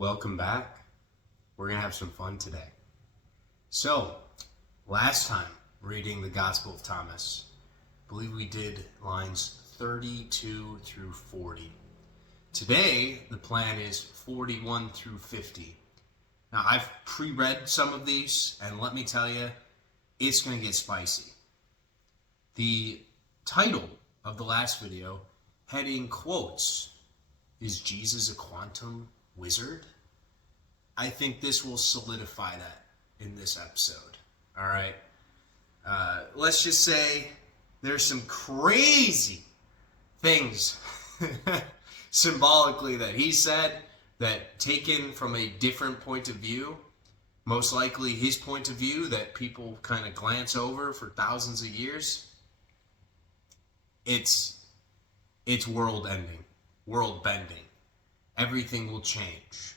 Welcome back. We're going to have some fun today. So, last time reading the Gospel of Thomas, I believe we did lines 32 through 40. Today, the plan is 41 through 50. Now, I've pre-read some of these, and let me tell you, it's going to get spicy. The title of the last video had in quotes, "Is Jesus a quantum wizard?" I think this will solidify that in this episode. All right. Let's just say there's some crazy things symbolically that he said that, taken from a different point of view, most likely his point of view that people kind of glance over for thousands of years, it's world ending, world bending. Everything will change.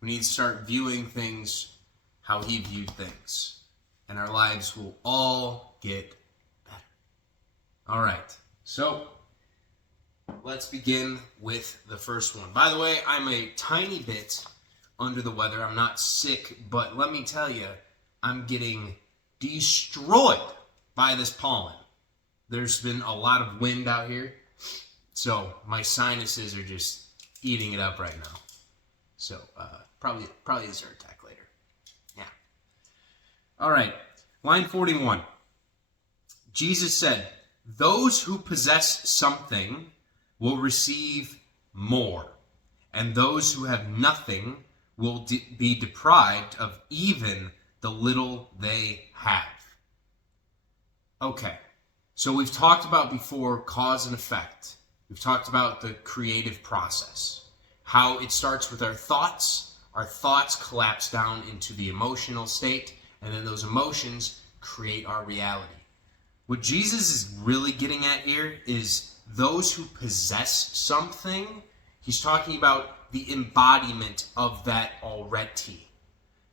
We need to start viewing things how he viewed things, and our lives will all get better. All right, so let's begin with the first one. By the way, I'm a tiny bit under the weather. I'm not sick, but let me tell you, I'm getting destroyed by this pollen. There's been a lot of wind out here, so my sinuses are just eating it up right now. So probably a heart attack later. Yeah. All right. Line 41. Jesus said, "Those who possess something will receive more, and those who have nothing will be deprived of even the little they have." Okay. So we've talked about before cause and effect. We've talked about the creative process. How it starts with our thoughts collapse down into the emotional state, and then those emotions create our reality. What Jesus is really getting at here is those who possess something. He's talking about the embodiment of that already.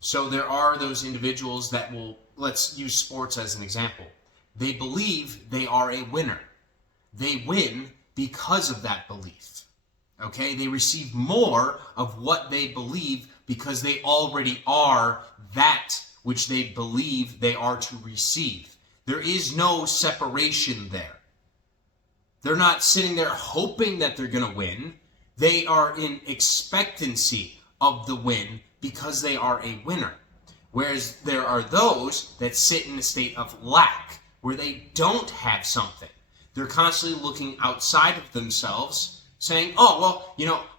So there are those individuals that will, let's use sports as an example. They believe they are a winner. They win because of that belief. Okay, they receive more of what they believe because they already are that which they believe they are to receive. There is no separation there. They're not sitting there hoping that they're going to win. They are in expectancy of the win because they are a winner. Whereas there are those that sit in a state of lack, where they don't have something. They're constantly looking outside of themselves, saying, "Oh, well,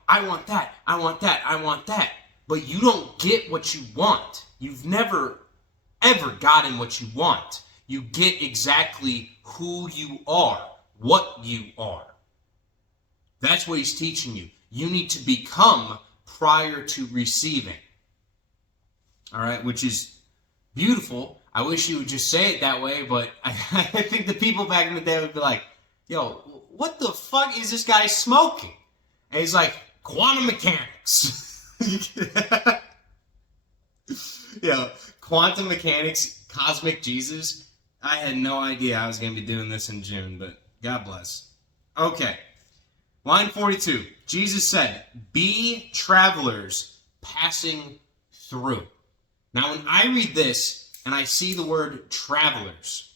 I want that, I want that, I want that." But you don't get what you want. You've never, ever gotten what you want. You get exactly who you are, what you are. That's what he's teaching you. You need to become prior to receiving. All right, which is beautiful. I wish you would just say it that way, but I think the people back in the day would be like, "Yo, what the fuck is this guy smoking?" And he's like, "Quantum mechanics." Quantum mechanics, cosmic Jesus. I had no idea I was going to be doing this in June, but God bless. Okay. Line 42. Jesus said, "Be travelers passing through." Now, when I read this and I see the word travelers,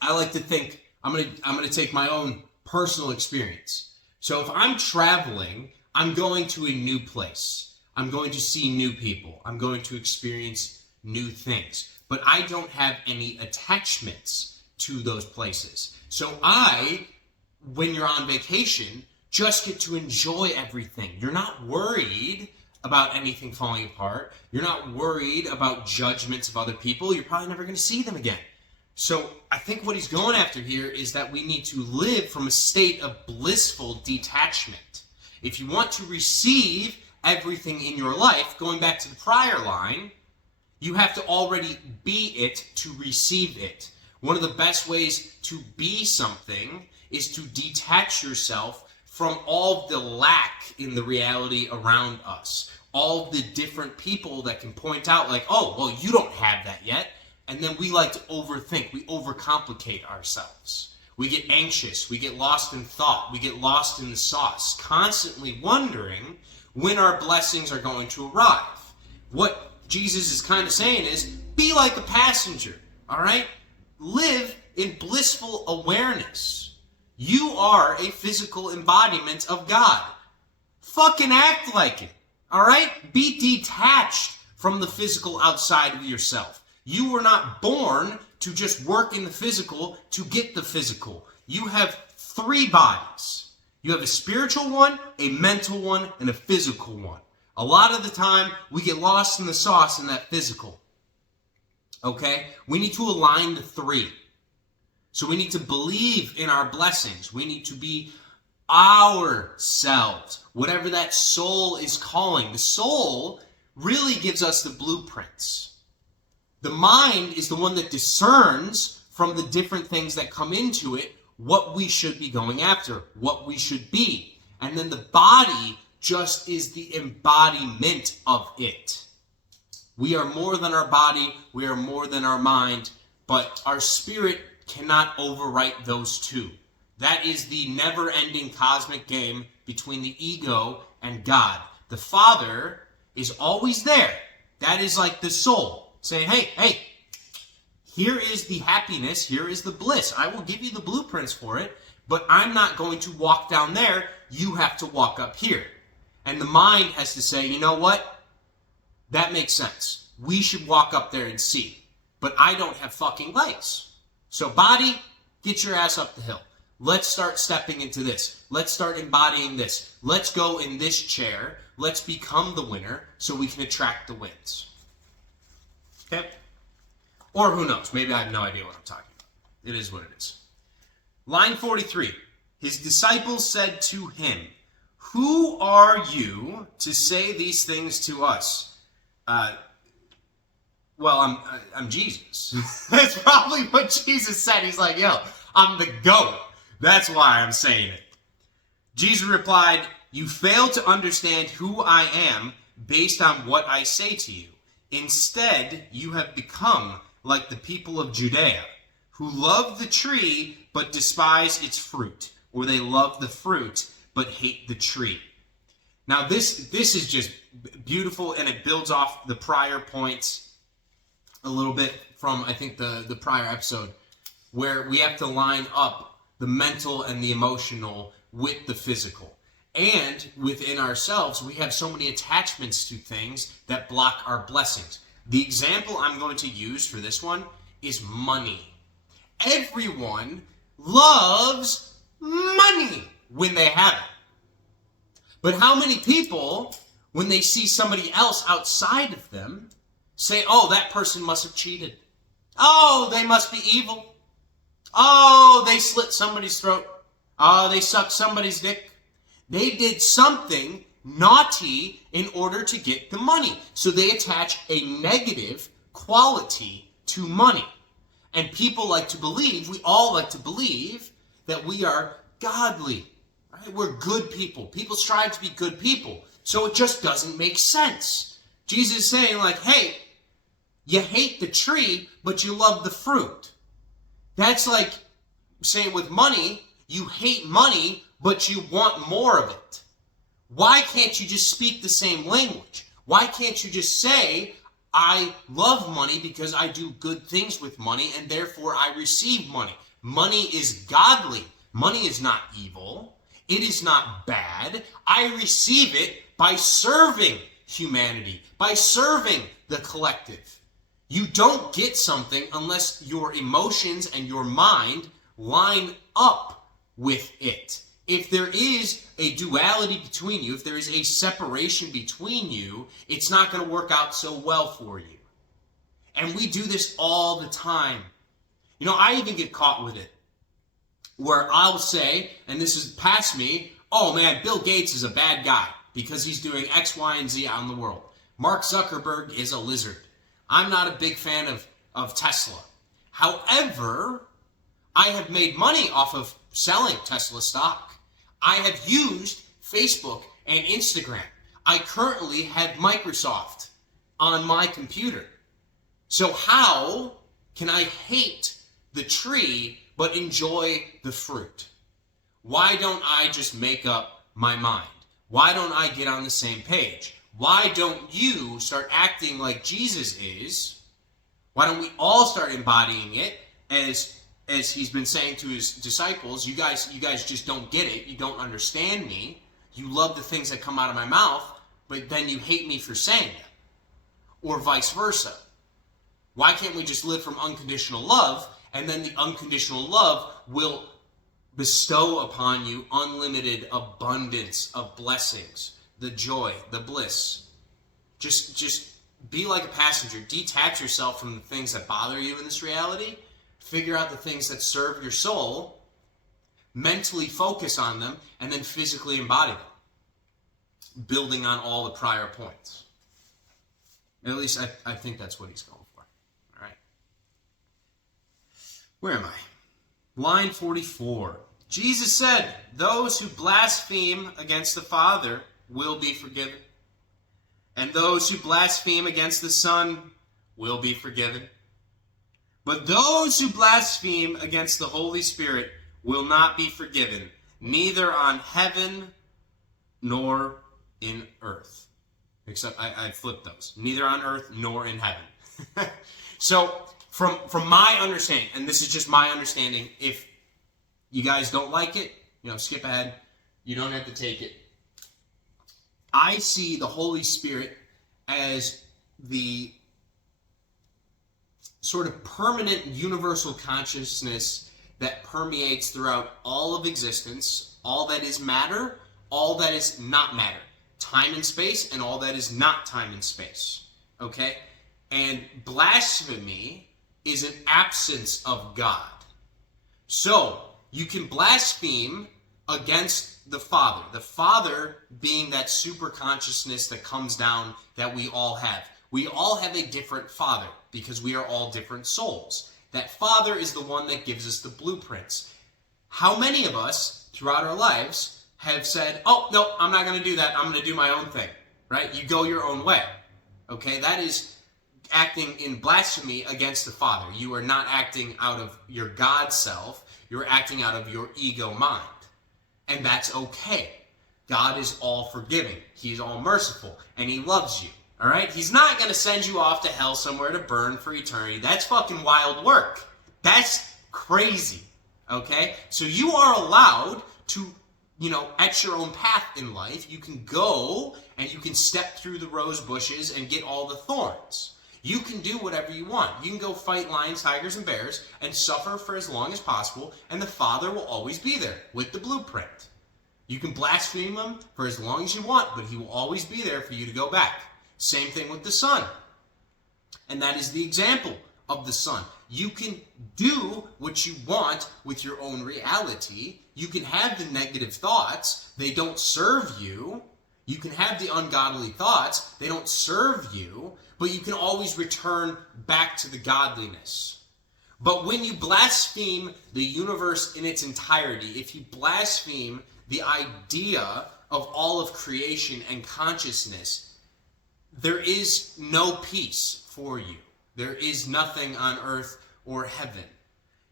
I like to think, I'm going to take my own personal experience. So if I'm traveling, I'm going to a new place. I'm going to see new people. I'm going to experience new things. But I don't have any attachments to those places. So when you're on vacation, just get to enjoy everything. You're not worried about anything falling apart. You're not worried about judgments of other people. You're probably never going to see them again. So I think what he's going after here is that we need to live from a state of blissful detachment. If you want to receive everything in your life, going back to the prior line, you have to already be it to receive it. One of the best ways to be something is to detach yourself from all the lack in the reality around us. All the different people that can point out like, "Oh, well, you don't have that yet." And then we like to overthink. We overcomplicate ourselves. We get anxious. We get lost in thought. We get lost in the sauce, constantly wondering when our blessings are going to arrive. What Jesus is kind of saying is, be like a passenger, all right? Live in blissful awareness. You are a physical embodiment of God. Fucking act like it, all right? Be detached from the physical outside of yourself. You were not born to just work in the physical to get the physical. You have 3 bodies. You have a spiritual one, a mental one, and a physical one. A lot of the time, we get lost in the sauce in that physical. Okay? We need to align the 3. So we need to believe in our blessings. We need to be ourselves, whatever that soul is calling. The soul really gives us the blueprints. The mind is the one that discerns from the different things that come into it what we should be going after, what we should be. And then the body just is the embodiment of it. We are more than our body, we are more than our mind, but our spirit cannot overwrite those 2. That is the never-ending cosmic game between the ego and God. The Father is always there. That is like the soul saying, hey, here is the happiness, here is the bliss. I will give you the blueprints for it, but I'm not going to walk down there. You have to walk up here. And the mind has to say, you know what? That makes sense. We should walk up there and see. But I don't have fucking legs. So body, get your ass up the hill. Let's start stepping into this. Let's start embodying this. Let's go in this chair. Let's become the winner so we can attract the wins. Okay? Or who knows? Maybe I have no idea what I'm talking about. It is what it is. Line 43. His disciples said to him, "Who are you to say these things to us?" Well, I'm Jesus. That's probably what Jesus said. He's like, yo, I'm the GOAT. That's why I'm saying it. Jesus replied, "You fail to understand who I am based on what I say to you. Instead, you have become like the people of Judea, who love the tree but despise its fruit, or they love the fruit but hate the tree." Now this is just beautiful, and it builds off the prior points a little bit from, I think, the prior episode, where we have to line up the mental and the emotional with the physical. And within ourselves, we have so many attachments to things that block our blessings. The example I'm going to use for this one is money. Everyone loves money when they have it. But how many people, when they see somebody else outside of them, say, oh, that person must have cheated. Oh, they must be evil. Oh, they slit somebody's throat. Oh, they sucked somebody's dick. They did something naughty in order to get the money. So they attach a negative quality to money. And people like to believe, we all like to believe, that we are godly. Right? We're good people. People strive to be good people. So it just doesn't make sense. Jesus is saying, like, hey, you hate the tree, but you love the fruit. That's like saying with money, you hate money, but you want more of it. Why can't you just speak the same language? Why can't you just say, I love money because I do good things with money, and therefore I receive money. Money is godly. Money is not evil. It is not bad. I receive it by serving humanity, by serving the collective. You don't get something unless your emotions and your mind line up with it. If there is a duality between you, if there is a separation between you, it's not going to work out so well for you. And we do this all the time. You know, I even get caught with it, where I'll say, and this is past me, oh man, Bill Gates is a bad guy because he's doing X, Y, and Z out in the world. Mark Zuckerberg is a lizard. I'm not a big fan of Tesla. However, I have made money off of selling Tesla stock. I have used Facebook and Instagram. I currently have Microsoft on my computer. So how can I hate the tree but enjoy the fruit? Why don't I just make up my mind? Why don't I get on the same page? Why don't you start acting like Jesus is? Why don't we all start embodying it as he's been saying to his disciples? You guys just don't get it. You don't understand me. You love the things that come out of my mouth, but then you hate me for saying them. Or vice versa. Why can't we just live from unconditional love, and then the unconditional love will bestow upon you unlimited abundance of blessings, the joy, the bliss. Just be like a passenger. Detach yourself from the things that bother you in this reality. Figure out the things that serve your soul. Mentally focus on them, and then physically embody them. Building on all the prior points. At least I think that's what he's going for. All right. Where am I? Line 44. Jesus said, "Those who blaspheme against the Father will be forgiven, and those who blaspheme against the Son will be forgiven. But those who blaspheme against the Holy Spirit will not be forgiven, neither on heaven nor in earth." Except I flipped those. Neither on earth nor in heaven. So from my understanding, and this is just my understanding, if you guys don't like it, skip ahead. You don't have to take it. I see the Holy Spirit as the sort of permanent universal consciousness that permeates throughout all of existence, all that is matter, all that is not matter, time and space, and all that is not time and space. Okay? And blasphemy is an absence of God. So, you can blaspheme against the Father being that super consciousness that comes down that we all have. We all have a different Father because we are all different souls. That Father is the one that gives us the blueprints. How many of us throughout our lives have said, "Oh, no, I'm not going to do that. I'm going to do my own thing," right? You go your own way. Okay, that is acting in blasphemy against the Father. You are not acting out of your God self. You're acting out of your ego mind. And that's okay. God is all forgiving. He's all merciful. And he loves you. All right? He's not going to send you off to hell somewhere to burn for eternity. That's fucking wild work. That's crazy. Okay? So you are allowed to, at your own path in life. You can go and you can step through the rose bushes and get all the thorns. You can do whatever you want. You can go fight lions, tigers, and bears and suffer for as long as possible, and the Father will always be there with the blueprint. You can blaspheme him for as long as you want, but he will always be there for you to go back. Same thing with the Son. And that is the example of the Son. You can do what you want with your own reality. You can have the negative thoughts. They don't serve you. You can have the ungodly thoughts. They don't serve you. But you can always return back to the godliness. But when you blaspheme the universe in its entirety, if you blaspheme the idea of all of creation and consciousness, there is no peace for you. There is nothing on earth or heaven.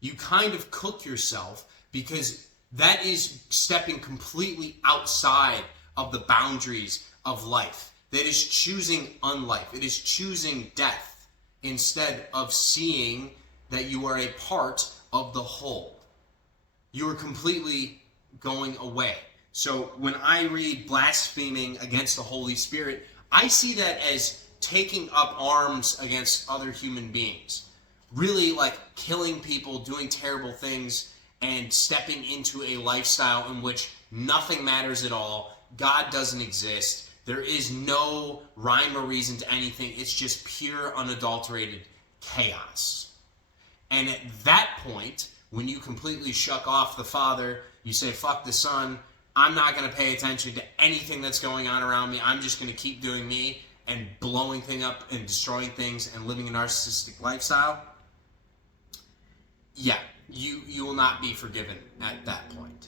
You kind of cook yourself because that is stepping completely outside of the boundaries of life. That is choosing unlife. It is choosing death instead of seeing that you are a part of the whole. You are completely going away. So when I read blaspheming against the Holy Spirit, I see that as taking up arms against other human beings. Really like killing people, doing terrible things, and stepping into a lifestyle in which nothing matters at all. God doesn't exist. There is no rhyme or reason to anything. It's just pure, unadulterated chaos. And at that point, when you completely shuck off the Father, you say, fuck the Son, I'm not going to pay attention to anything that's going on around me. I'm just going to keep doing me and blowing things up and destroying things and living a narcissistic lifestyle. Yeah, you will not be forgiven at that point.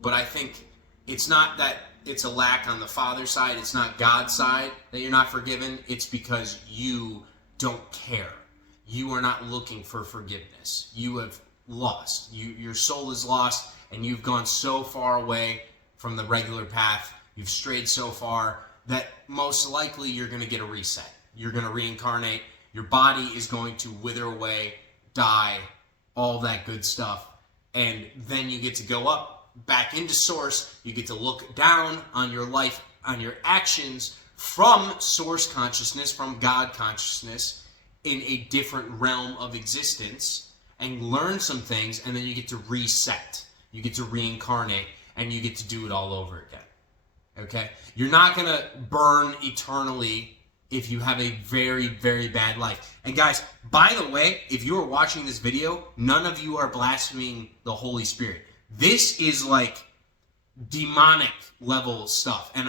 But I think it's not that it's a lack on the Father's side, it's not God's side that you're not forgiven, it's because you don't care. You are not looking for forgiveness. You have lost. Your soul is lost, and you've gone so far away from the regular path. you've strayed so far that most likely you're going to get a reset. You're going to reincarnate. Your body is going to wither away, die, all that good stuff. And then you get to go up, back into source. You get to look down on your life, on your actions from source consciousness, from God consciousness, in a different realm of existence, and learn some things, and then you get to reset. You get to reincarnate, and you get to do it all over again. Okay? You're not going to burn eternally if you have a very, very bad life. And guys, by the way, if you are watching this video, none of you are blaspheming the Holy Spirit. This is like demonic level stuff. And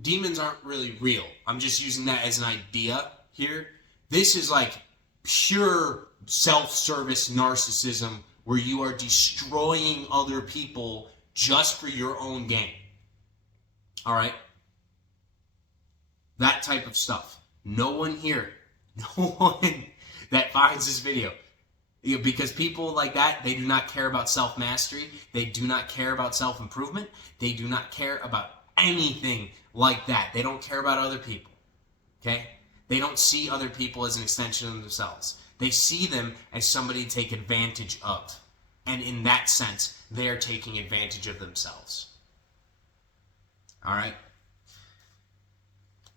demons aren't really real. I'm just using that as an idea here. This is like pure self-service narcissism where you are destroying other people just for your own gain. All right? That type of stuff. No one here, no one that finds this video, because people like that, they do not care about self-mastery. They do not care about self-improvement. They do not care about anything like that. They don't care about other people. Okay? They don't see other people as an extension of themselves. They see them as somebody to take advantage of. And in that sense, they are taking advantage of themselves. All right?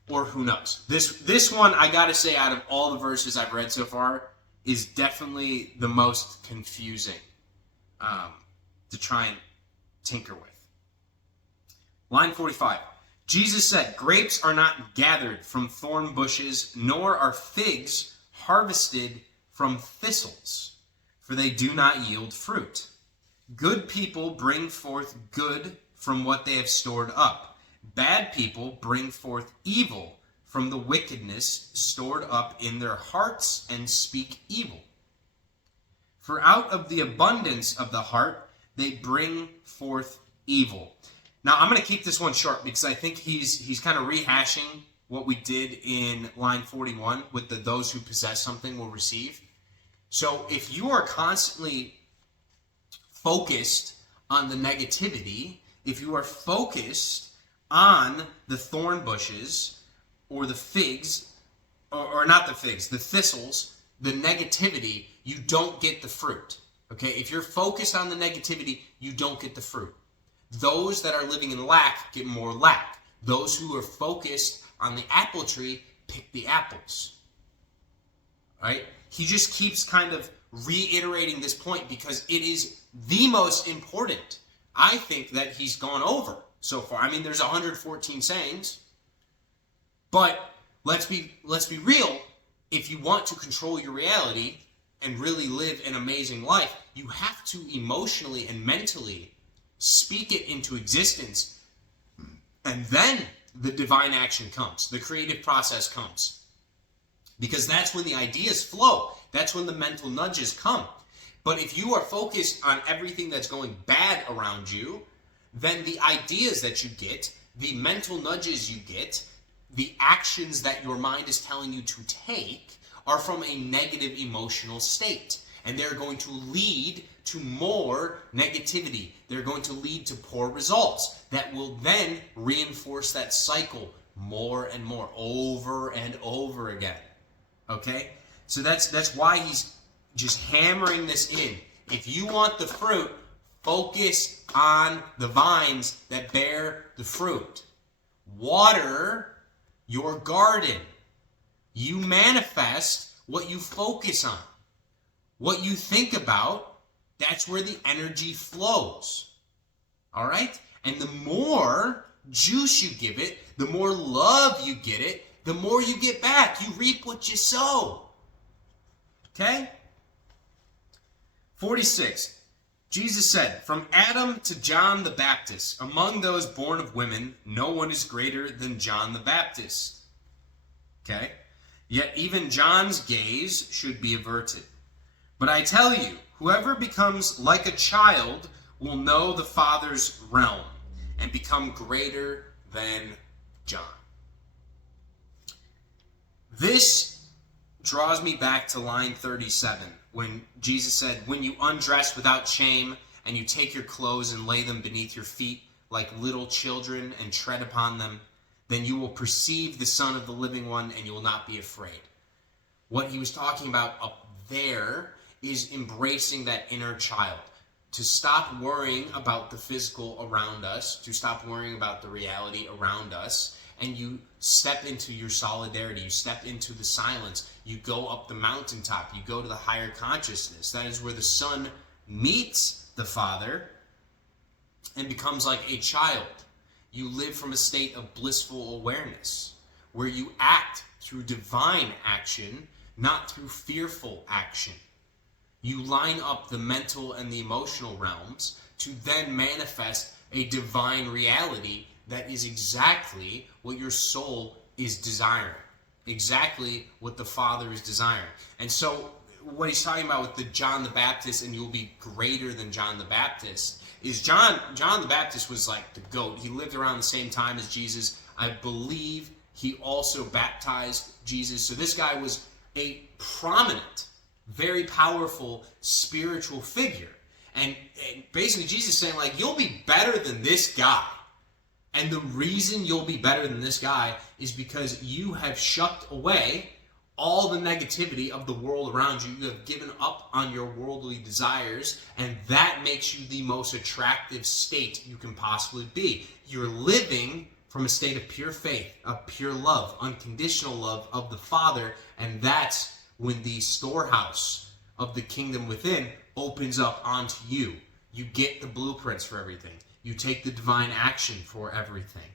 Or who knows? This one, I gotta say, out of all the verses I've read so far, is definitely the most confusing to try and tinker with. Line 45. Jesus said, "Grapes are not gathered from thorn bushes, nor are figs harvested from thistles, for they do not yield fruit. Good people bring forth good from what they have stored up. Bad people bring forth evil from the wickedness stored up in their hearts and speak evil. For out of the abundance of the heart they bring forth evil." Now, I'm going to keep this one short because I think he's kind of rehashing what we did in line 41 with the "those who possess something will receive." So if you are constantly focused on the negativity, if you are focused on the thorn bushes or the figs, or not the figs, the thistles, the negativity, you don't get the fruit. Okay? If you're focused on the negativity, you don't get the fruit. Those that are living in lack get more lack. Those who are focused on the apple tree pick the apples. Right? He just keeps kind of reiterating this point because it is the most important, I think, that he's gone over so far. I mean, there's 114 sayings, but let's be real. If you want to control your reality and really live an amazing life, you have to emotionally and mentally speak it into existence, and then the divine action comes. The creative process comes. Because that's when the ideas flow. That's when the mental nudges come. But if you are focused on everything that's going bad around you, then the ideas that you get, the mental nudges you get, the actions that your mind is telling you to take are from a negative emotional state. And they're going to lead to more negativity. They're going to lead to poor results that will then reinforce that cycle more and more, over and over again. Okay? So that's why he's just hammering this in. If you want the fruit, focus on the vines that bear the fruit. Water your garden. You manifest what you focus on. What you think about, that's where the energy flows. All right? And the more juice you give it, the more love you get it, the more you get back. You reap what you sow. Okay? 46. Jesus said, "From Adam to John the Baptist, among those born of women, no one is greater than John the Baptist." Okay? "Yet even John's gaze should be averted. But I tell you, whoever becomes like a child will know the Father's realm and become greater than John." This draws me back to line 37 when Jesus said, "When you undress without shame and you take your clothes and lay them beneath your feet, like little children and tread upon them, then you will perceive the Son of the living one and you will not be afraid. What he was talking about up there is embracing that inner child. To stop worrying about the physical around us, to stop worrying about the reality around us, and you step into your solidarity, you step into the silence, you go up the mountaintop, you go to the higher consciousness. That is where the Son meets the Father and becomes like a child. You live from a state of blissful awareness, where you act through divine action, not through fearful action. You line up the mental and the emotional realms to then manifest a divine reality that is exactly what your soul is desiring. Exactly what the Father is desiring. And so what he's talking about with the John the Baptist, and you'll be greater than John the Baptist, is John the Baptist was like the GOAT. He lived around the same time as Jesus. I believe he also baptized Jesus. So this guy was a prominent, very powerful spiritual figure. And basically Jesus is saying, like, you'll be better than this guy. And the reason you'll be better than this guy is because you have shucked away all the negativity of the world around you. You have given up on your worldly desires, and that makes you the most attractive state you can possibly be. You're living from a state of pure faith, of pure love, unconditional love of the Father, and that's when the storehouse of the kingdom within opens up onto you. You get the blueprints for everything. You take the divine action for everything.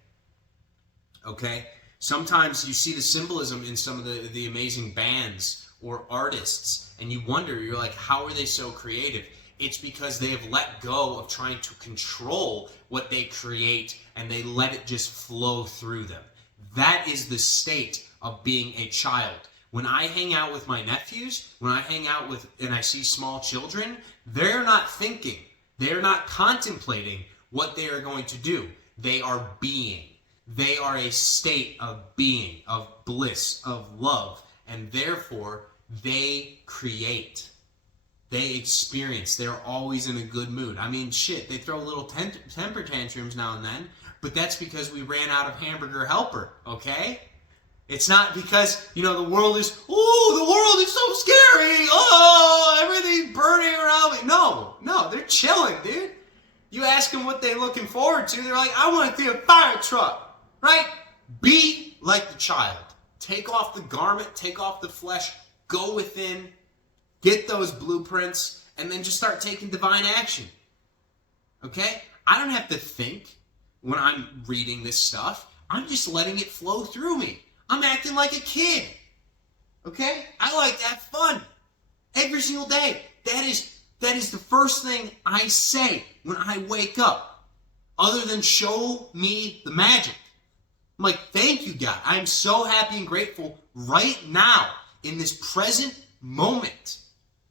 Okay? Sometimes you see the symbolism in some of the amazing bands or artists, and you wonder, you're like, how are they so creative? It's because they have let go of trying to control what they create, and they let it just flow through them. That is the state of being a child. When I hang out with my nephews, when I hang out with and I see small children, they're not thinking. They're not contemplating what they are going to do. They are being. They are a state of being, of bliss, of love, and therefore they create. They experience. They're always in a good mood. I mean, shit, they throw little temper tantrums now and then, but that's because we ran out of hamburger helper, okay? It's not because, the world is, the world is so scary. Oh, everything's burning around me. No, they're chilling, dude. You ask them what they're looking forward to, they're like, I want to see a fire truck. Right? Be like the child. Take off the garment, take off the flesh, go within, get those blueprints, and then just start taking divine action. Okay? I don't have to think when I'm reading this stuff. I'm just letting it flow through me. I'm acting like a kid. Okay? I like to have fun every single day. That is the first thing I say when I wake up, other than show me the magic. I'm like, thank you, God. I'm so happy and grateful right now in this present moment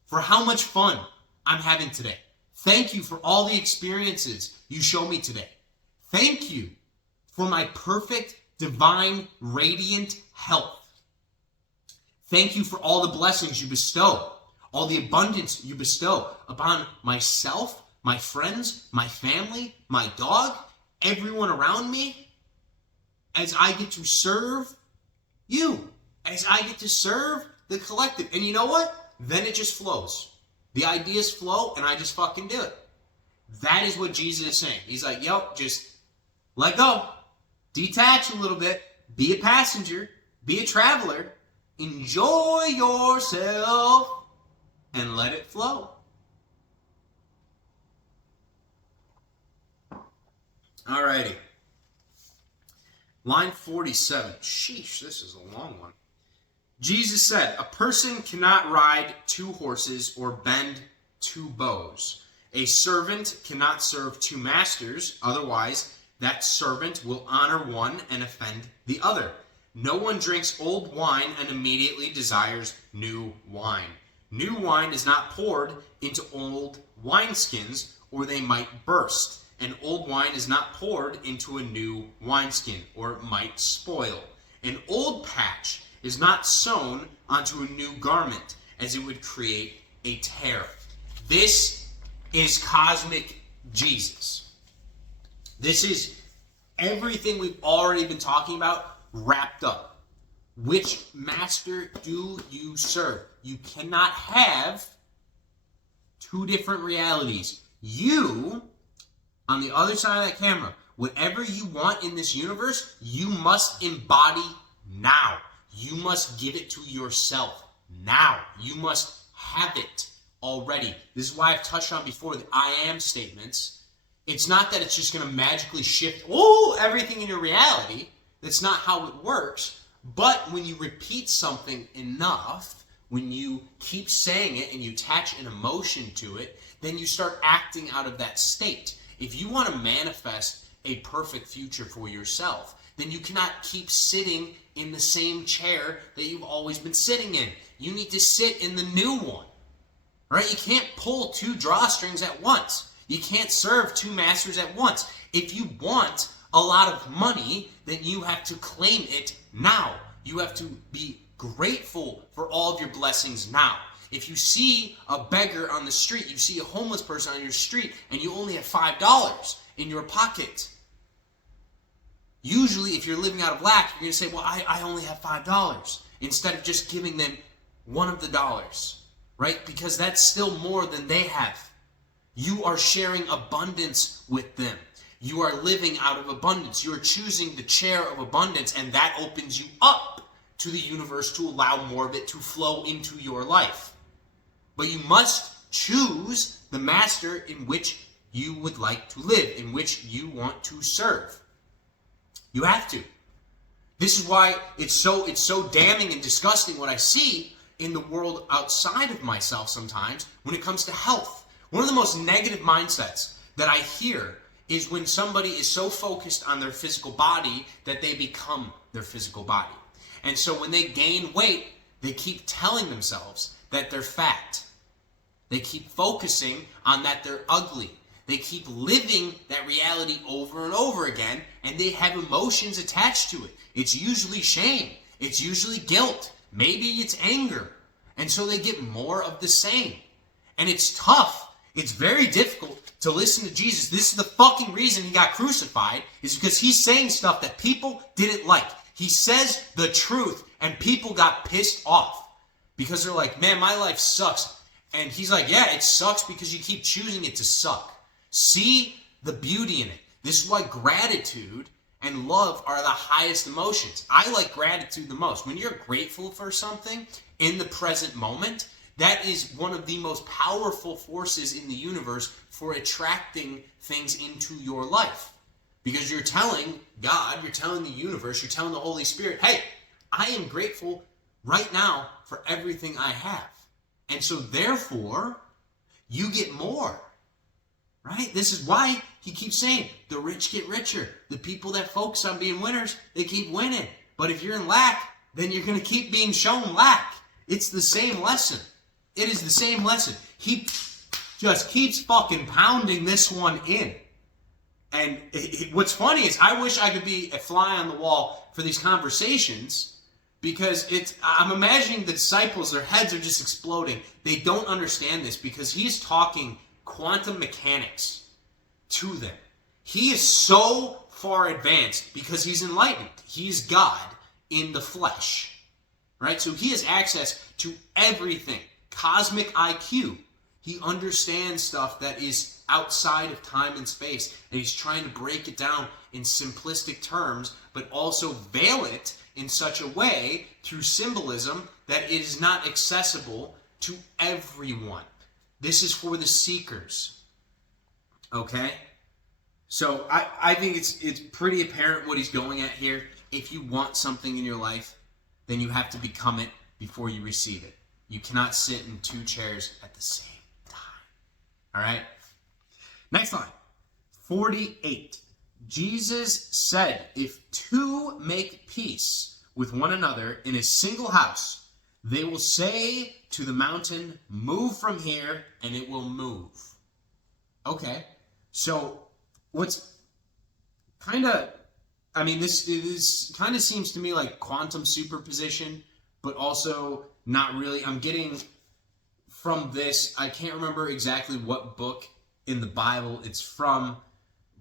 for how much fun I'm having today. Thank you for all the experiences you show me today. Thank you for my perfect, divine, radiant health. Thank you for all the blessings you bestow, all the abundance you bestow upon myself, my friends, my family, my dog, everyone around me, as I get to serve you, as I get to serve the collective. And you know what? Then it just flows. The ideas flow, and I just fucking do it. That is what Jesus is saying. He's like, just let go. Detach a little bit. Be a passenger. Be a traveler. Enjoy yourself, and let it flow. Alrighty. Line 47. Sheesh, this is a long one. Jesus said, a person cannot ride 2 horses or bend 2 bows. A servant cannot serve 2 masters, otherwise that servant will honor one and offend the other. No one drinks old wine and immediately desires new wine. New wine is not poured into old wineskins, or they might burst. And old wine is not poured into a new wineskin, or it might spoil. An old patch is not sewn onto a new garment, as it would create a tear. This is cosmic Jesus. This is everything we've already been talking about wrapped up. Which master do you serve? You cannot have two different realities. You, on the other side of that camera, whatever you want in this universe, you must embody now. You must give it to yourself now. You must have it already. This is why I've touched on before the I am statements. It's not that it's just going to magically shift everything in your reality. That's not how it works. But when you repeat something enough, when you keep saying it and you attach an emotion to it, then you start acting out of that state. If you want to manifest a perfect future for yourself, then you cannot keep sitting in the same chair that you've always been sitting in. You need to sit in the new one, right? You can't pull two drawstrings at once. You can't serve two masters at once. If you want a lot of money, then you have to claim it now. You have to be grateful for all of your blessings now. If you see a beggar on the street, you see a homeless person on your street, and you only have $5 in your pocket, usually if you're living out of lack, you're going to say, well, I only have $5, instead of just giving them one of the dollars, right? Because that's still more than they have. You are sharing abundance with them. You are living out of abundance. You are choosing the chair of abundance, and that opens you up to the universe to allow more of it to flow into your life. But you must choose the master in which you would like to live, in which you want to serve. You have to. This is why it's so damning and disgusting what I see in the world outside of myself sometimes when it comes to health. One of the most negative mindsets that I hear is when somebody is so focused on their physical body that they become their physical body. And so when they gain weight, they keep telling themselves that they're fat. They keep focusing on that they're ugly. They keep living that reality over and over again, and they have emotions attached to it. It's usually shame. It's usually guilt. Maybe it's anger. And so they get more of the same. And it's tough. It's very difficult to listen to Jesus. This is the fucking reason he got crucified, is because he's saying stuff that people didn't like. He says the truth, and people got pissed off because they're like, man, my life sucks. And he's like, yeah, it sucks because you keep choosing it to suck. See the beauty in it. This is why gratitude and love are the highest emotions. I like gratitude the most. When you're grateful for something in the present moment, that is one of the most powerful forces in the universe for attracting things into your life. Because you're telling God, you're telling the universe, you're telling the Holy Spirit, hey, I am grateful right now for everything I have. And so therefore, you get more. Right? This is why he keeps saying, the rich get richer. The people that focus on being winners, they keep winning. But if you're in lack, then you're going to keep being shown lack. It's the same lesson. It is the same lesson. He just keeps fucking pounding this one in. And what's funny is I wish I could be a fly on the wall for these conversations, because I'm imagining the disciples, their heads are just exploding. They don't understand this because he's talking quantum mechanics to them. He is so far advanced because he's enlightened. He's God in the flesh, right? So he has access to everything. Cosmic IQ. He understands stuff that is outside of time and space, and he's trying to break it down in simplistic terms, but also veil it in such a way through symbolism that it is not accessible to everyone. This is for the seekers. Okay? So I think it's pretty apparent what he's going at here. If you want something in your life, then you have to become it before you receive it. You cannot sit in two chairs at the same time. All right? Next line. 48. Jesus said, if two make peace with one another in a single house, they will say to the mountain, move from here, and it will move. Okay. So what's kind of, this kind of seems to me like quantum superposition, but also not really. I'm getting from this, I can't remember exactly what book in the Bible it's from,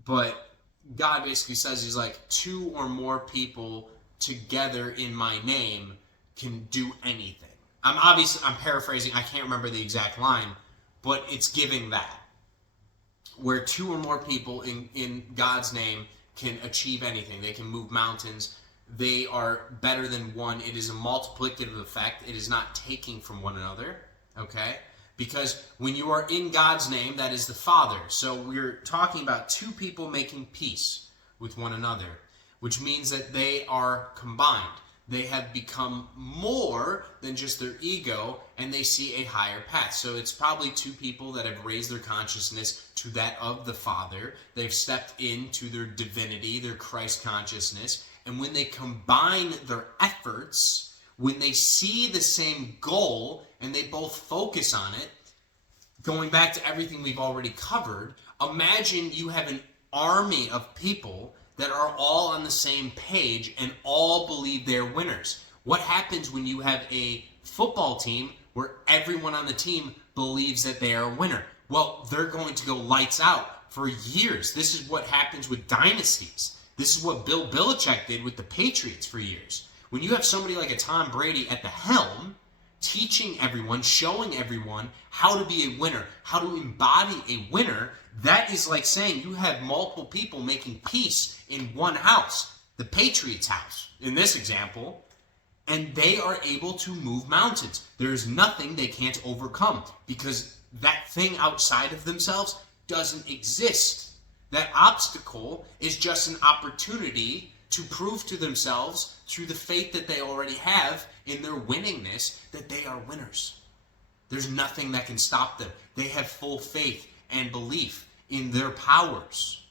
but God basically says, he's like, two or more people together in my name can do anything. I'm paraphrasing, I can't remember the exact line, but it's giving that. Where two or more people in God's name can achieve anything. They can move mountains. They are better than one. It is a multiplicative effect. It is not taking from one another, okay? Because when you are in God's name, that is the Father. So we're talking about two people making peace with one another, which means that they are combined. They have become more than just their ego, and they see a higher path. So it's probably two people that have raised their consciousness to that of the Father. They've stepped into their divinity, their Christ consciousness, and when they combine their efforts, when they see the same goal and they both focus on it, going back to everything we've already covered, imagine you have an army of people that are all on the same page and all believe they're winners. What happens when you have a football team where everyone on the team believes that they are a winner? Well, they're going to go lights out for years. This is what happens with dynasties. This is what Bill Belichick did with the Patriots for years. When you have somebody like a Tom Brady at the helm, teaching everyone, showing everyone how to be a winner, how to embody a winner, that is like saying you have multiple people making peace in one house, the Patriots' house, in this example, and they are able to move mountains. There is nothing they can't overcome because that thing outside of themselves doesn't exist. That obstacle is just an opportunity to prove to themselves through the faith that they already have in their winningness that they are winners. There's nothing that can stop them. They have full faith and belief in their powers.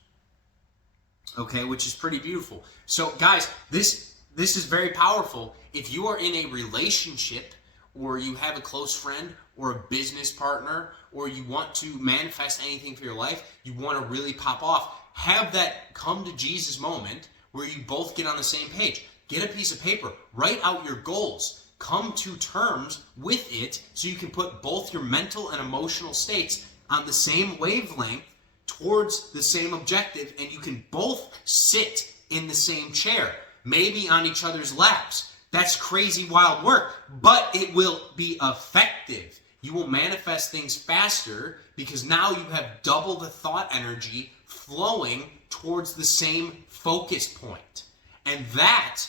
Okay, which is pretty beautiful. So guys, this is very powerful. If you are in a relationship or you have a close friend or a business partner or you want to manifest anything for your life, you want to really pop off, have that come to Jesus moment where you both get on the same page. Get a piece of paper, write out your goals, come to terms with it so you can put both your mental and emotional states on the same wavelength towards the same objective, and you can both sit in the same chair, maybe on each other's laps. That's crazy wild work, but it will be effective. You will manifest things faster because now you have double the thought energy flowing towards the same focus point. And that,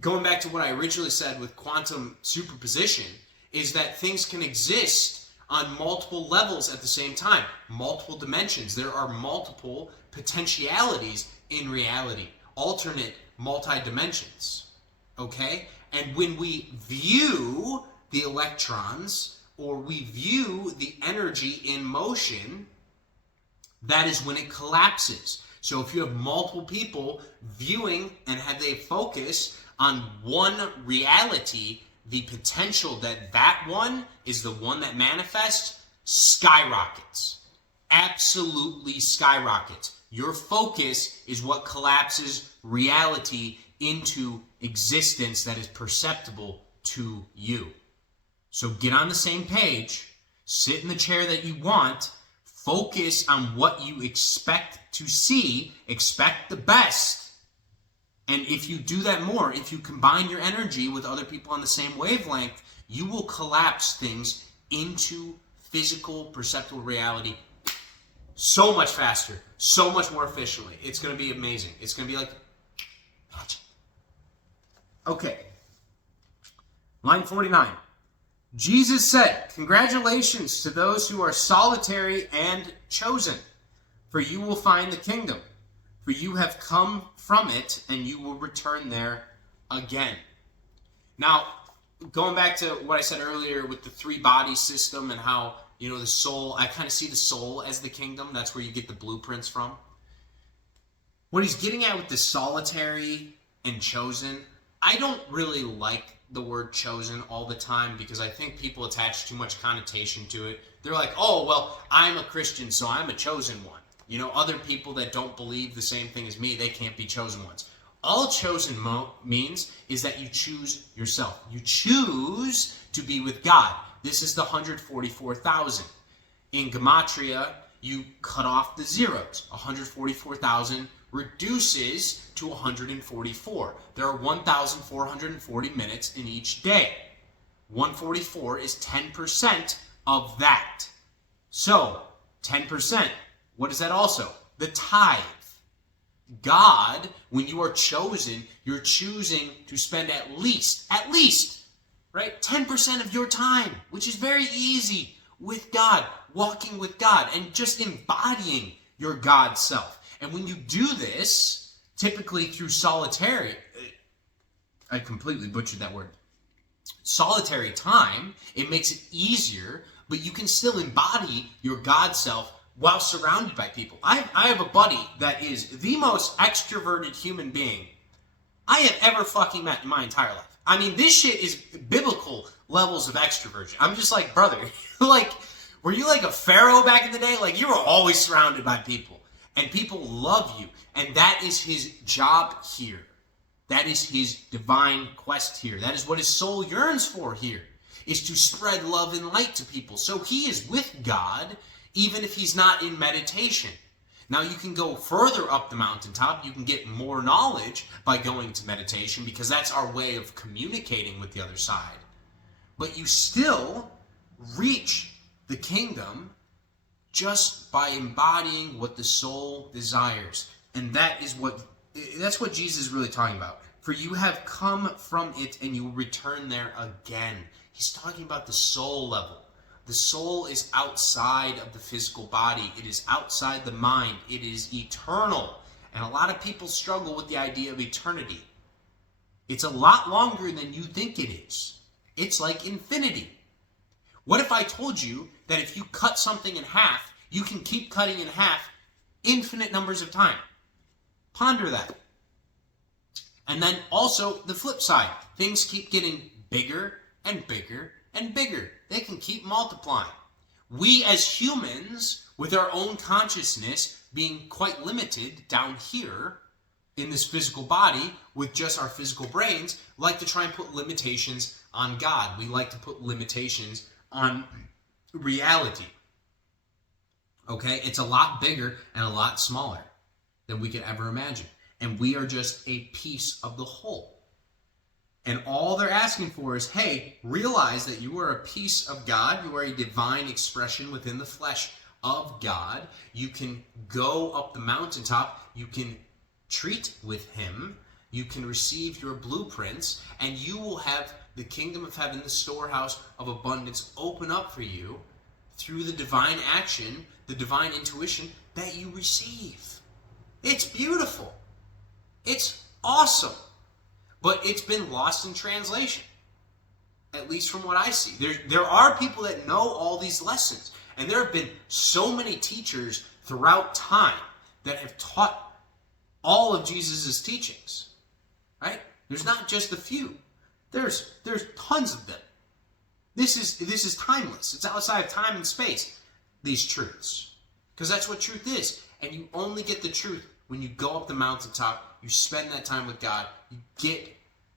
going back to what I originally said with quantum superposition, is that things can exist on multiple levels at the same time, multiple dimensions. There are multiple potentialities in reality, alternate multi-dimensions, okay? And when we view the electrons or we view the energy in motion, that is when it collapses. So if you have multiple people viewing and have they focus on one reality, the potential that that one is the one that manifests skyrockets. Absolutely skyrockets. Your focus is what collapses reality into existence that is perceptible to you. So get on the same page, sit in the chair that you want, focus on what you expect to see, expect the best. And if you do that more, if you combine your energy with other people on the same wavelength, you will collapse things into physical, perceptible reality so much faster, so much more efficiently. It's going to be amazing. It's going to be like magic. Okay. Line 49. Jesus said, "Congratulations to those who are solitary and chosen, for you will find the kingdom. For you have come from it, and you will return there again." Now, going back to what I said earlier with the three-body system and how, the soul, I kind of see the soul as the kingdom. That's where you get the blueprints from. What he's getting at with the solitary and chosen, I don't really like the word chosen all the time because I think people attach too much connotation to it. They're like, oh, well, I'm a Christian, so I'm a chosen one. Other people that don't believe the same thing as me, they can't be chosen ones. All chosen means is that you choose yourself. You choose to be with God. This is the 144,000. In Gematria, you cut off the zeros. 144,000 reduces to 144. There are 1,440 minutes in each day. 144 is 10% of that. So, 10%. What is that also? The tithe. God, when you are chosen, you're choosing to spend at least, right, 10% of your time, which is very easy, with God, walking with God, and just embodying your God self. And when you do this, typically through solitary, I completely butchered that word, solitary time, it makes it easier, but you can still embody your God self while surrounded by people. I have a buddy that is the most extroverted human being I have ever fucking met in my entire life. I mean, this shit is biblical levels of extroversion. I'm just like, brother, like, were you like a pharaoh back in the day? Like, you were always surrounded by people, and people love you, and that is his job here. That is his divine quest here. That is what his soul yearns for here, is to spread love and light to people. So he is with God, even if he's not in meditation. Now, you can go further up the mountaintop. You can get more knowledge by going to meditation, because that's our way of communicating with the other side. But you still reach the kingdom just by embodying what the soul desires. And that's what Jesus is really talking about. For you have come from it, and you will return there again. He's talking about the soul level. The soul is outside of the physical body. It is outside the mind. It is eternal. And a lot of people struggle with the idea of eternity. It's a lot longer than you think it is. It's like infinity. What if I told you that if you cut something in half, you can keep cutting in half infinite numbers of time? Ponder that. And then also the flip side. Things keep getting bigger and bigger and bigger. They can keep multiplying. We as humans, with our own consciousness being quite limited down here in this physical body with just our physical brains, like to try and put limitations on God. We like to put limitations on reality. Okay? It's a lot bigger and a lot smaller than we could ever imagine. And we are just a piece of the whole. And all they're asking for is, hey, realize that you are a piece of God. You are a divine expression within the flesh of God. You can go up the mountaintop. You can treat with him. You can receive your blueprints. And you will have the kingdom of heaven, the storehouse of abundance, open up for you through the divine action, the divine intuition that you receive. It's beautiful. It's awesome. But it's been lost in translation, at least from what I see. There are people that know all these lessons, and there have been so many teachers throughout time that have taught all of Jesus' teachings, right? There's not just a few. There's tons of them. This is timeless. It's outside of time and space, these truths, because that's what truth is. And you only get the truth when you go up the mountaintop. You spend that time with God, you get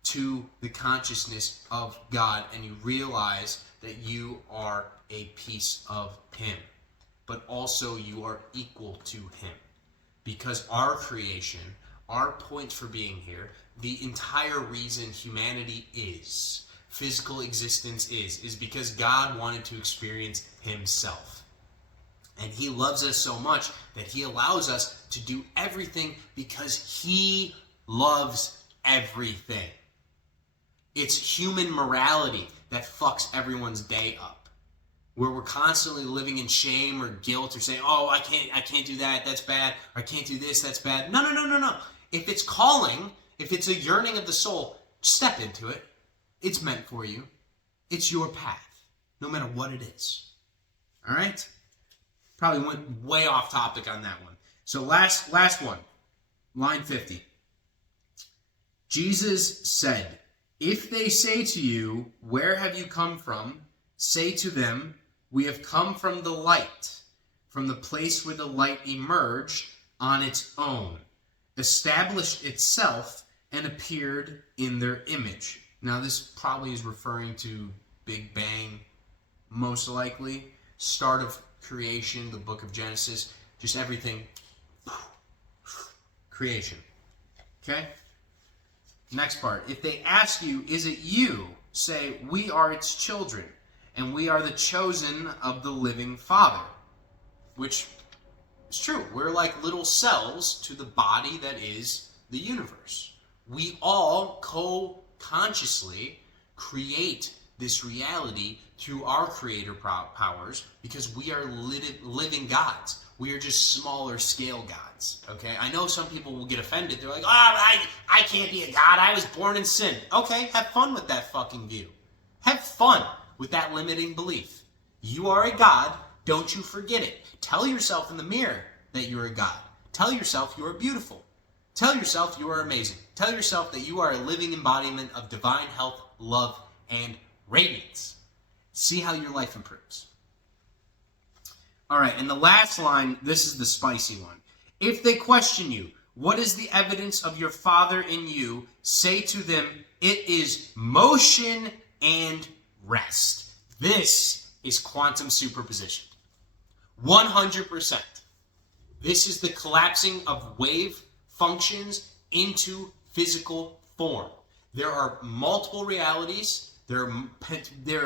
to the consciousness of God, and you realize that you are a piece of him, but also you are equal to him. Because our creation, our point for being here, the entire reason humanity is, physical existence is because God wanted to experience himself. And he loves us so much that he allows us to do everything because he loves everything. It's human morality that fucks everyone's day up, where we're constantly living in shame or guilt or saying, oh, I can't do that, that's bad, or I can't do this, that's bad. No. If it's calling, if it's a yearning of the soul, step into it. It's meant for you. It's your path, no matter what it is. All right? Probably went way off topic on that one. So last one, line 50. Jesus said, if they say to you, where have you come from? Say to them, we have come from the light, from the place where the light emerged on its own, established itself, and appeared in their image. Now this probably is referring to Big Bang, most likely. Start of creation, the book of Genesis, just everything creation. Okay? Next part. If they ask you, is it you? Say, we are its children, and we are the chosen of the living Father. Which is true. We're like little cells to the body that is the universe. We all co-consciously create this reality through our creator powers because we are living gods. We are just smaller scale gods. Okay? I know some people will get offended. They're like, I can't be a god. I was born in sin. Okay, have fun with that fucking view. Have fun with that limiting belief. You are a god. Don't you forget it. Tell yourself in the mirror that you're a god. Tell yourself you are beautiful. Tell yourself you are amazing. Tell yourself that you are a living embodiment of divine health, love, and radiance. See how your life improves. All right, and the last line, this is the spicy one. If they question you, what is the evidence of your Father in you? Say to them, it is motion and rest. This is quantum superposition. 100%. This is the collapsing of wave functions into physical form. There are multiple realities. There are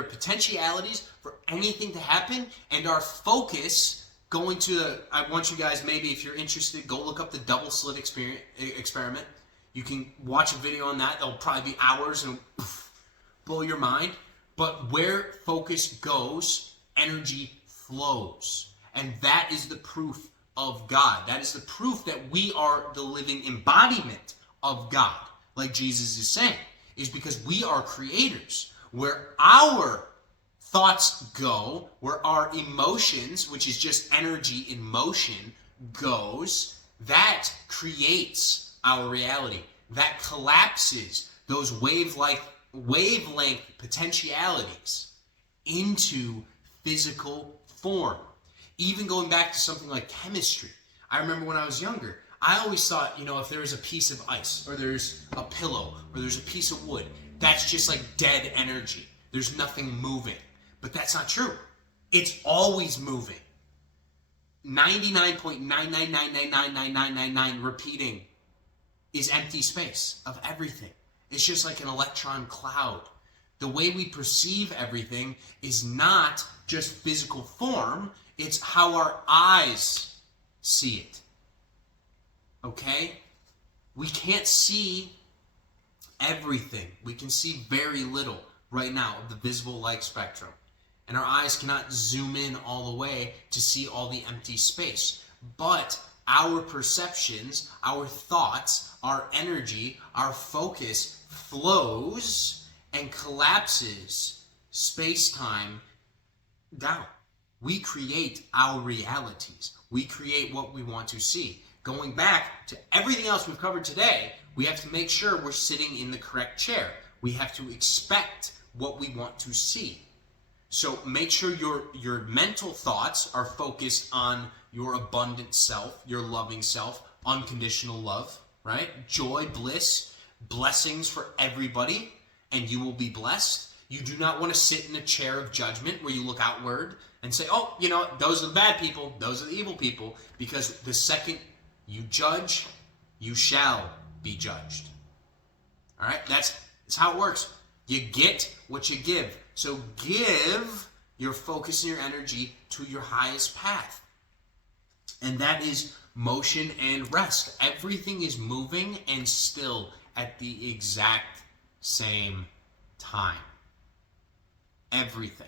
potentialities for anything to happen, and our focus going to I want you guys, maybe if you're interested, go look up the double slit experiment. You can watch a video on that. There'll probably be hours and blow your mind. But where focus goes, energy flows. And that is the proof of God. That is the proof that we are the living embodiment of God, like Jesus is saying, is because we are creators. Where our thoughts go, where our emotions, which is just energy in motion, goes, that creates our reality. That collapses those wavelength potentialities into physical form. Even going back to something like chemistry. I remember when I was younger, I always thought, if there's a piece of ice, or there's a pillow, or there's a piece of wood, that's just like dead energy. There's nothing moving. But that's not true. It's always moving. 99.999999999 repeating is empty space of everything. It's just like an electron cloud. The way we perceive everything is not just physical form, it's how our eyes see it. Okay? We can't see everything. We can see very little right now of the visible light spectrum. And our eyes cannot zoom in all the way to see all the empty space. But our perceptions, our thoughts, our energy, our focus flows and collapses space-time down. We create our realities. We create what we want to see. Going back to everything else we've covered today, we have to make sure we're sitting in the correct chair. We have to expect what we want to see. So make sure your mental thoughts are focused on your abundant self, your loving self, unconditional love, right? Joy, bliss, blessings for everybody, and you will be blessed. You do not want to sit in a chair of judgment where you look outward and say, oh, those are the bad people, those are the evil people, because the second you judge, you shall be judged. All right? That's how it works. You get what you give. So give your focus and your energy to your highest path. And that is motion and rest. Everything is moving and still at the exact same time. Everything.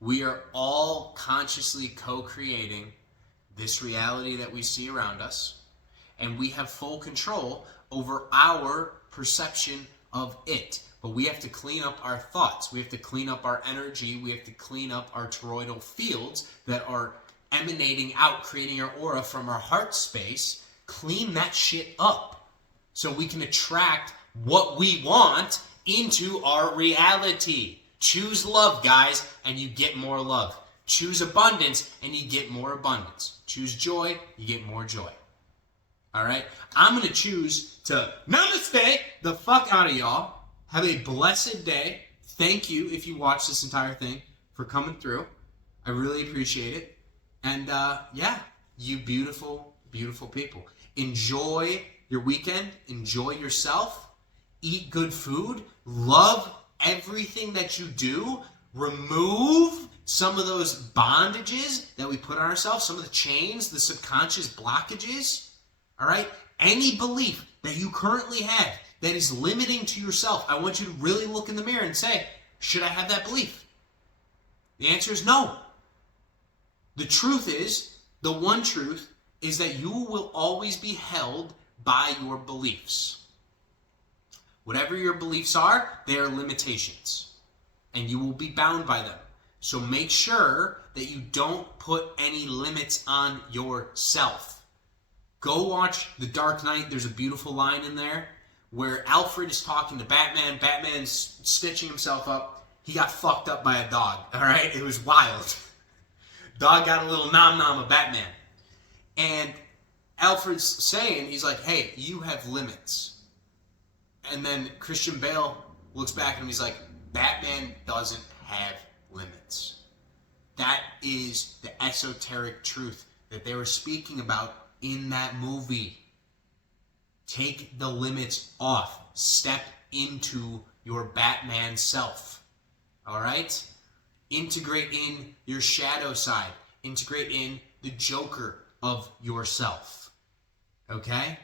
We are all consciously co-creating this reality that we see around us, and we have full control over our perception of it. But we have to clean up our thoughts. We have to clean up our energy. We have to clean up our toroidal fields that are emanating out, creating our aura from our heart space. Clean that shit up so we can attract what we want into our reality. Choose love, guys, and you get more love. Choose abundance, and you get more abundance. Choose joy, you get more joy. All right? I'm going to choose to namaste the fuck out of y'all. Have a blessed day. Thank you, if you watched this entire thing, for coming through. I really appreciate it. And, you beautiful, beautiful people. Enjoy your weekend. Enjoy yourself. Eat good food. Love everything that you do. Remove some of those bondages that we put on ourselves, some of the chains, the subconscious blockages. All right? Any belief that you currently have that is limiting to yourself, I want you to really look in the mirror and say, should I have that belief? The answer is no. The truth is, the one truth is that you will always be held by your beliefs. Whatever your beliefs are, they are limitations, and you will be bound by them. So make sure that you don't put any limits on yourself. Go watch The Dark Knight. There's a beautiful line in there where Alfred is talking to Batman. Batman's stitching himself up. He got fucked up by a dog, all right? It was wild. Dog got a little nom-nom of Batman. And Alfred's saying, he's like, hey, you have limits. And then Christian Bale looks back at him, he's like, Batman doesn't have limits. That is the esoteric truth that they were speaking about in that movie. Take the limits off. Step into your Batman self. All right? Integrate in your shadow side. Integrate in the Joker of yourself. Okay?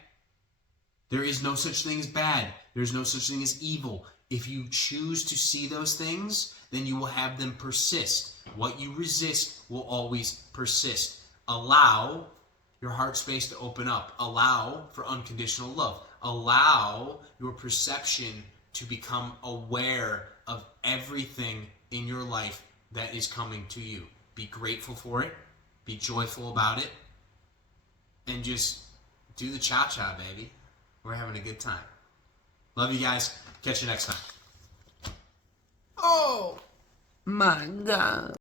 There is no such thing as bad. There's no such thing as evil. If you choose to see those things, then you will have them persist. What you resist will always persist. Allow your heart space to open up. Allow for unconditional love. Allow your perception to become aware of everything in your life that is coming to you. Be grateful for it. Be joyful about it. And just do the cha-cha, baby. We're having a good time. Love you guys. Catch you next time. Oh my God.